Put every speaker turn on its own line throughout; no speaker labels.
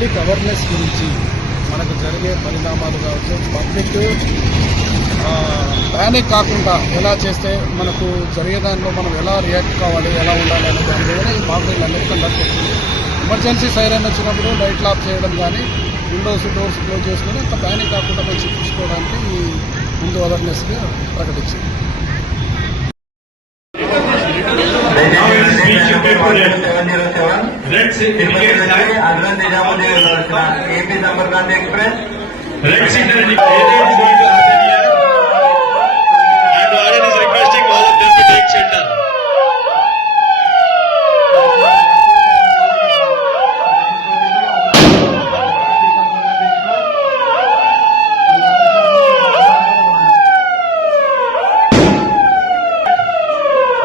Public awareness గురించి మనకు జరిగే పరిణామాలు కావచ్చు పబ్లిక్ ప్యానిక్ కాకుండా ఎలా చేస్తే మనకు జరిగే దానిలో మనం ఎలా రియాక్ట్ కావాలి ఎలా ఉండాలి అనే దాని మీద ఈ మాకులు అనేది కండక్ట్ చేస్తుంది ఎమర్జెన్సీ సైరన్ వచ్చినప్పుడు లైట్లు ఆఫ్ చేయడం కానీ విండోస్ డోర్స్ క్లోజ్ చేసుకొని అంత ప్యానిక్ కాకుండా మనం చూపించుకోవడానికి ఈ ముందు అవేర్నెస్గా ప్రకటించింది.
Now in speech you people have Red Sea
Brigade Act.
Red Sea Brigade Act.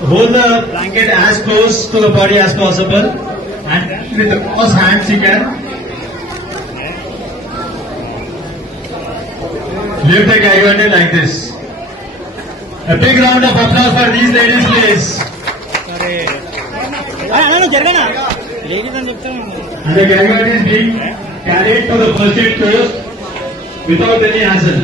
hold the blanket as close to the body as possible and with the crossed hands you can lift the gargoyle like this. A big round of applause for these ladies, please. And the gargoyle is being carried to the first aid post without any hassle.